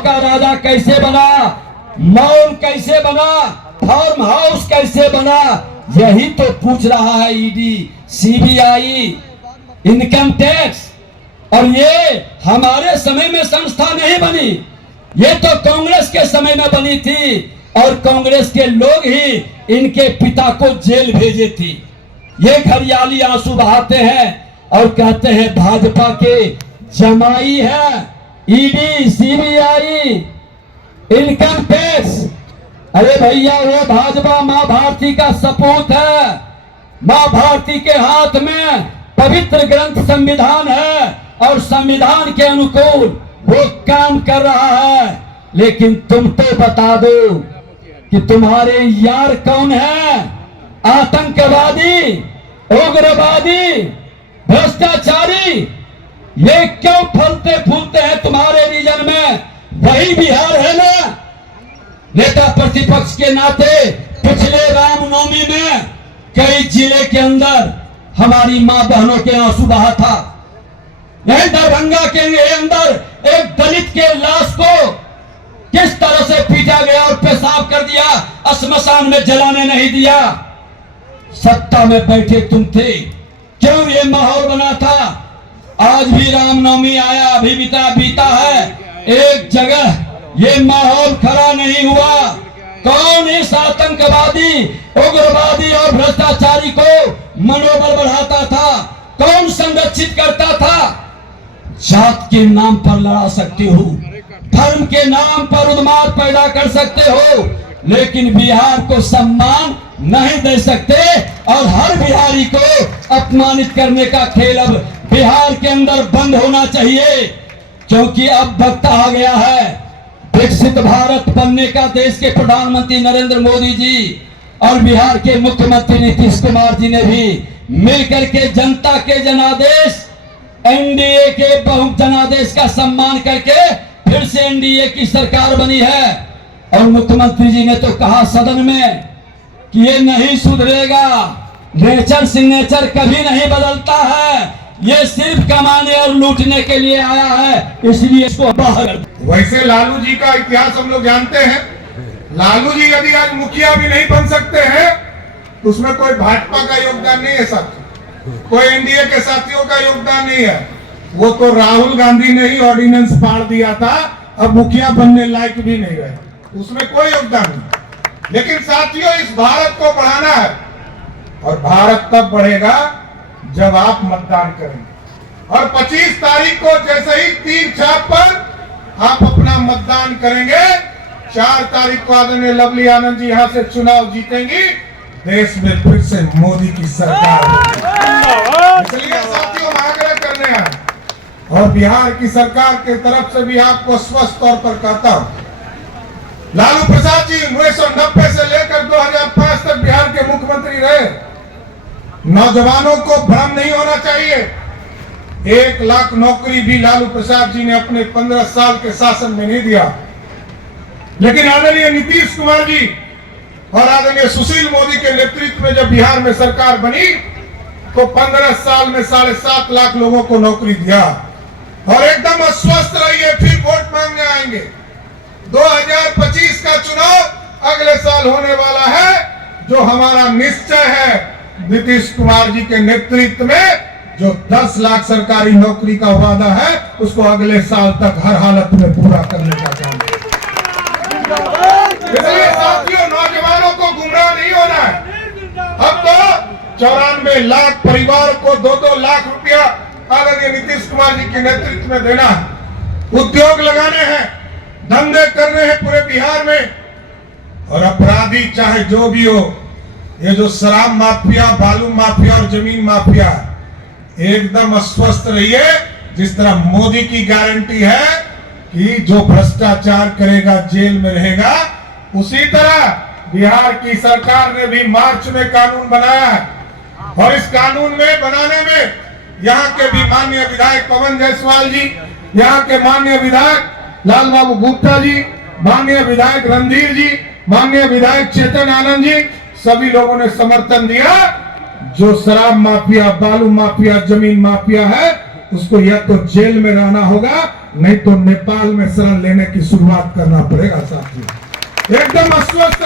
का राजा कैसे बना, मॉल कैसे बना, फार्म हाउस कैसे बना, यही तो पूछ रहा है ईडी, सीबीआई, इनकम टैक्स। और ये हमारे समय में संस्था नहीं बनी, ये तो कांग्रेस के समय में बनी थी और कांग्रेस के लोग ही इनके पिता को जेल भेजे थी। ये घड़ियाली आंसू बहाते हैं और कहते हैं भाजपा के जमाई है ईडी, सीबीआई, इनकम टैक्स। अरे भैया, वो भाजपा मां भारती का सपूत है। मां भारती के हाथ में पवित्र ग्रंथ संविधान है और संविधान के अनुकूल वो काम कर रहा है। लेकिन तुम तो बता दो कि तुम्हारे यार कौन है? आतंकवादी, उग्रवादी, भ्रष्टाचारी, ये क्यों फलते फूलते हैं तुम्हारे रीजन में? वही बिहार है ना। नेता प्रतिपक्ष के नाते पिछले रामनवमी में कई जिले के अंदर हमारी मां बहनों के आंसू बहा था। यही दरभंगा के अंदर एक दलित के लाश को किस तरह से पीटा गया और पेशाब कर दिया, श्मशान में जलाने नहीं दिया। सत्ता में बैठे तुम थे, क्यों ये माहौल बना था? आज भी रामनवमी आया, अभी बीता है, एक जगह ये माहौल खड़ा नहीं हुआ। कौन इस आतंकवादी, उग्रवादी और भ्रष्टाचारी को मनोबल बढ़ाता था? कौन संरक्षित करता था? जात के नाम पर लड़ा सकते हो, धर्म के नाम पर उन्माद पैदा कर सकते हो, लेकिन बिहार को सम्मान नहीं दे सकते। और हर बिहारी को अपमानित करने का खेल अब बिहार के अंदर बंद होना चाहिए, क्योंकि अब वक्त आ गया है विकसित भारत बनने का। देश के प्रधानमंत्री नरेंद्र मोदी जी और बिहार के मुख्यमंत्री नीतीश कुमार जी ने भी मिलकर के जनता के जनादेश, एनडीए के बहु जनादेश का सम्मान करके फिर से एनडीए की सरकार बनी है। और मुख्यमंत्री जी ने तो कहा सदन में कि ये नहीं सुधरेगा, नेचर सिग्नेचर कभी नहीं बदलता है, ये सिर्फ कमाने और लूटने के लिए आया है, इसलिए इसको बाहर। वैसे लालू जी का इतिहास हम लोग जानते हैं। लालू जी यदि आज मुखिया भी नहीं बन सकते हैं तो उसमें कोई भाजपा का योगदान नहीं है साथी, कोई एनडीए के साथियों का योगदान नहीं है। वो तो राहुल गांधी ने ही ऑर्डिनेंस फाड़ दिया था, अब मुखिया बनने लायक भी नहीं रहे, उसमें कोई योगदान नहीं। लेकिन साथियों, इस भारत को बढ़ाना है और भारत तब बढ़ेगा जब आप मतदान करेंगे। और 25 तारीख को जैसे ही 3 छाप पर आप अपना मतदान करेंगे, 4 तारीख को आदरणीय लवली आनंद जी यहां से चुनाव जीतेंगी, देश में फिर से मोदी की सरकार। इसलिए साथियों, आग्रह करने आए और बिहार की सरकार की तरफ से भी आपको स्पष्ट तौर पर कहता हूं, लालू प्रसाद जी 1990 से लेकर 2005 तक बिहार के मुख्यमंत्री रहे। नौजवानों को भ्रम नहीं होना चाहिए। 1 लाख नौकरी भी लालू प्रसाद जी ने अपने 15 साल के शासन में नहीं दिया। लेकिन आदरणीय नीतीश कुमार जी और आदरणीय सुशील मोदी के नेतृत्व में जब बिहार में सरकार बनी तो 15 साल में 7.5 लाख लोगों को नौकरी दिया। और एकदम अस्वस्थ रहिए, फिर वोट मांगने आएंगे। 2025 का चुनाव अगले साल होने वाला है, जो हमारा निश्चय है नीतीश कुमार जी के नेतृत्व में जो 10 लाख सरकारी नौकरी का वादा है, उसको अगले साल तक हर हालत में पूरा करने का काम है। इसलिए साथियों, नौजवानों को गुमराह नहीं होना है। अब तो 94 लाख परिवार को 2-2 लाख रुपया आदरणीय नीतीश कुमार जी के नेतृत्व में देना है। उद्योग लगाने हैं, धंधे करने हैं पूरे बिहार में। और अपराधी चाहे जो भी हो, ये जो शराब माफिया, बालू माफिया और जमीन माफिया, एकदम अस्वस्थ रहिए। जिस तरह मोदी की गारंटी है कि जो भ्रष्टाचार करेगा जेल में रहेगा, उसी तरह बिहार की सरकार ने भी मार्च में कानून बनाया है। और इस कानून में बनाने में यहाँ के भी माननीय विधायक पवन जायसवाल जी, यहाँ के माननीय विधायक लाल बाबू गुप्ता जी, माननीय विधायक रणधीर जी, माननीय विधायक चेतन आनंद जी, सभी लोगों ने समर्थन दिया। जो शराब माफिया, बालू माफिया, जमीन माफिया है, उसको या तो जेल में रहना होगा नहीं तो नेपाल में शरण लेने की शुरुआत करना पड़ेगा साथियों। एकदम अस्वस्थ